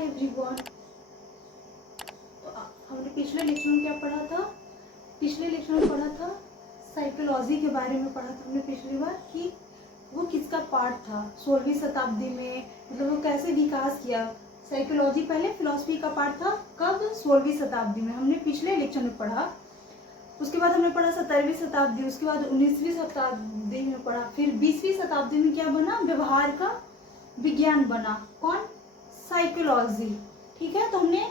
Everyone. तो हमने पिछले लेक्चर में क्या पढ़ा था? पिछले लेक्चर में पढ़ा था साइकोलॉजी के बारे में पढ़ा था हमने पिछली बार कि वो किसका पार्ट था 16वीं शताब्दी में, मतलब वो कैसे विकास किया। साइकोलॉजी पहले फिलॉसफी का पार्ट था, कब? 16वीं शताब्दी में, हमने पिछले लेक्चर में पढ़ा। उसके बाद हमने पढ़ा 17वीं शताब्दी, उसके बाद 19वीं शताब्दी में पढ़ा, फिर 20वीं शताब्दी में क्या बना? व्यवहार का विज्ञान बना। कौन? साइकोलॉजी। ठीक है, तो हमने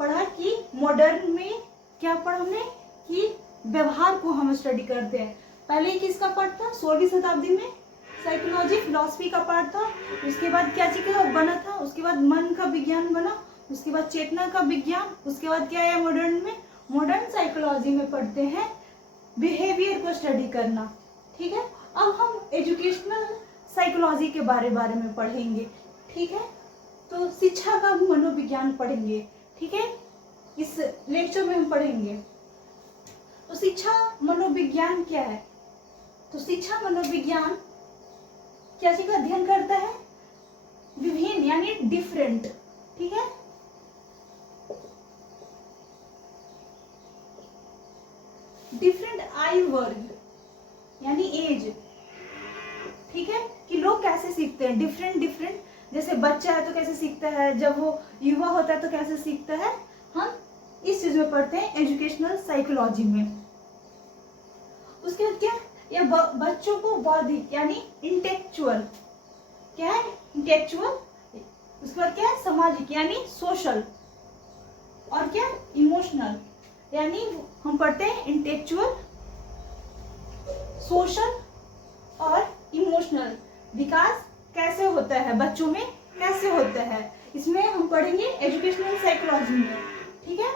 पढ़ा कि मॉडर्न में क्या पढ़ा हमने कि व्यवहार को हम स्टडी करते हैं। पहले किसका पार्ट था? 16वीं शताब्दी में साइकोलॉजी फिलॉसफी का पार्ट था। उसके बाद क्या चीज का बना था? उसके बाद मन का विज्ञान बना, उसके बाद चेतना का विज्ञान, उसके बाद क्या आया मॉडर्न में? मॉडर्न साइकोलॉजी में पढ़ते हैं बिहेवियर को स्टडी करना। ठीक है, अब हम एजुकेशनल साइकोलॉजी के बारे में पढ़ेंगे। ठीक है, तो शिक्षा का मनोविज्ञान पढ़ेंगे। ठीक है, इस लेक्चर में हम पढ़ेंगे। तो शिक्षा मनोविज्ञान क्या है? तो शिक्षा मनोविज्ञान क्या चीज का अध्ययन करता है? विभिन्न यानी डिफरेंट। ठीक है, डिफरेंट आयु वर्ग यानी एज। ठीक है, कि लोग कैसे सीखते हैं, डिफरेंट। जैसे बच्चा है तो कैसे सीखता है, जब वो युवा होता है तो कैसे सीखता है, हम इस चीज में पढ़ते हैं एजुकेशनल साइकोलॉजी में। उसके बाद क्या? या बच्चों को बौद्धिक यानी इंटेलेक्चुअल, क्या है? इंटेलेक्चुअल। उसके बाद क्या है? सामाजिक यानी सोशल, और क्या? इमोशनल। यानी हम पढ़ते हैं इंटेलेक्चुअल, सोशल और इमोशनल। विकास कैसे होता है बच्चों में, कैसे होता है, इसमें हम पढ़ेंगे एजुकेशनल साइकोलॉजी में। ठीक है,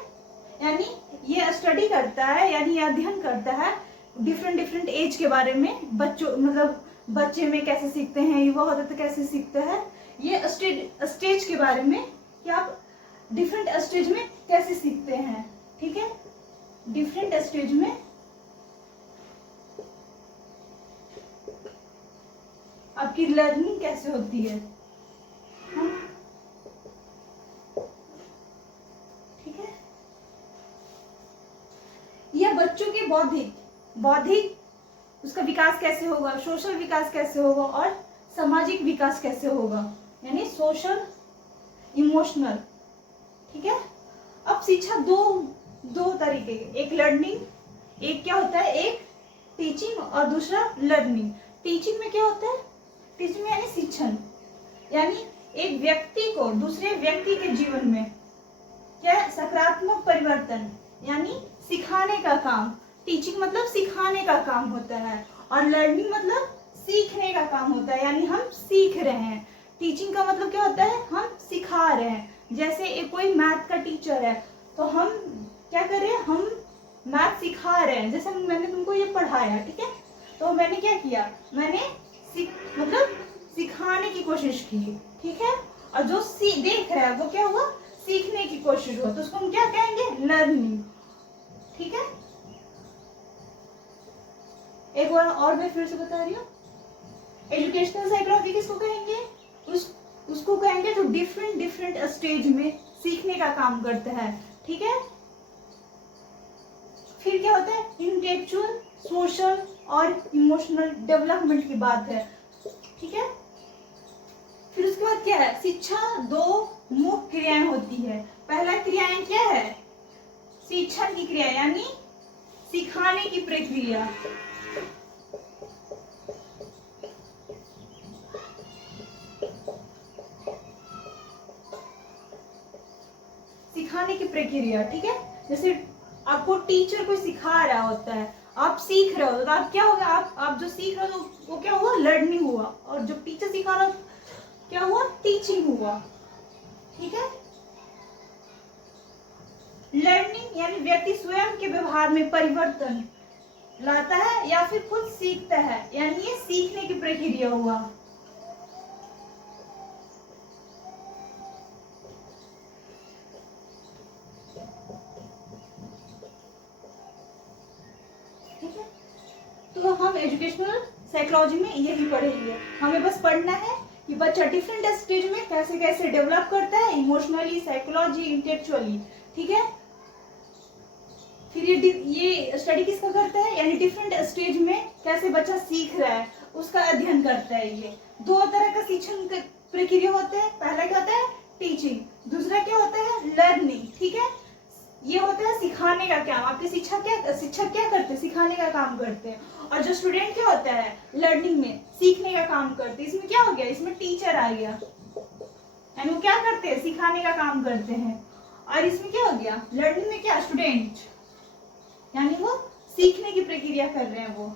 यानी ये स्टडी करता है, यानी ये अध्ययन करता है डिफरेंट एज के बारे में। बच्चों मतलब बच्चे में कैसे सीखते हैं, युवा होता है तो कैसे सीखते हैं, ये स्टेज के बारे में कि आप डिफरेंट स्टेज में कैसे सीखते हैं। ठीक है, डिफरेंट स्टेज में आपकी लर्निंग कैसे होती है। ठीक है, यह बच्चों के बौद्धिक उसका विकास कैसे होगा, सोशल विकास कैसे होगा और सामाजिक विकास कैसे होगा, यानी सोशल इमोशनल। ठीक है, अब शिक्षा दो तरीके के, एक लर्निंग, एक क्या होता है, एक टीचिंग और दूसरा लर्निंग। टीचिंग में क्या होता है? टीचिंग यानी शिक्षण, यानी एक व्यक्ति को दूसरे व्यक्ति के जीवन में क्या है? सकारात्मक परिवर्तन यानी सिखाने का काम। टीचिंग मतलब सिखाने का काम होता है, और लर्निंग मतलब सीखने का काम होता है, यानी हम सीख रहे हैं। टीचिंग का मतलब क्या होता है? हम सिखा रहे हैं। जैसे एक कोई मैथ का टीचर है तो हम क्या कर रहे हैं? हम मैथ सिखा रहे हैं। जैसे मैंने तुमको ये पढ़ाया, ठीक है, तो मैंने क्या किया? मैंने मतलब सिखाने की कोशिश की। ठीक है, और जो देख रहा है वो क्या हुआ? सीखने की कोशिश हुआ, तो उसको हम क्या कहेंगे? लर्निंग। ठीक है, एक बार और मैं फिर से बता रही हूँ, एजुकेशनल साइकोलॉजी किसको कहेंगे? उसको कहेंगे जो डिफरेंट स्टेज में सीखने का काम करता है। ठीक है, फिर क्या होता है? इंटेलेक्चुअल, सोशल और इमोशनल डेवलपमेंट की बात है। ठीक है, फिर उसके बाद क्या है? शिक्षा दो मुख्य क्रियाएं होती है। पहला क्रियाएं क्या है? शिक्षण की क्रिया यानी सिखाने की प्रक्रिया। सिखाने की प्रक्रिया। ठीक है, जैसे आपको टीचर कोई सिखा रहा होता है, आप सीख रहे हो, तो आप क्या होगा? आप जो सीख रहे हो वो क्या हुआ? लर्निंग हुआ। और जो टीचर सिखा रहा क्या हुआ? टीचिंग हुआ। ठीक है, लर्निंग यानी व्यक्ति स्वयं के व्यवहार में परिवर्तन लाता है या फिर खुद सीखता है, यानी ये सीखने की प्रक्रिया हुआ। ठीक है, तो हम एजुकेशनल साइकोलॉजी में यही पढ़ेंगे। हमें बस पढ़ना है कि कि बच्चा डिफरेंट स्टेज में कैसे कैसे डेवलप करता है, इमोशनली, साइकोलॉजी, इंटेलेक्चुअली, ठीक है। फिर ये स्टडी किसका करता है, यानी डिफरेंट स्टेज में कैसे बच्चा सीख रहा है उसका अध्ययन करता है। ये दो तरह का शिक्षण प्रक्रिया होते हैं, पहला क्या होता है टीचिंग, दूसरा क्या होता है लर्निंग, ठीक है। ये होता है सिखाने का काम, आपके शिक्षक क्या करते हैं, सिखाने का काम करते हैं, और जो स्टूडेंट क्या होता है लर्निंग में सीखने का काम करते हैं। इसमें क्या हो गया, इसमें टीचर आ गया, यानी वो क्या करते हैं सिखाने का काम करते हैं, और इसमें क्या हो गया लर्निंग में क्या स्टूडेंट, यानी वो सीखने की प्रक्रिया कर रहे हैं वो।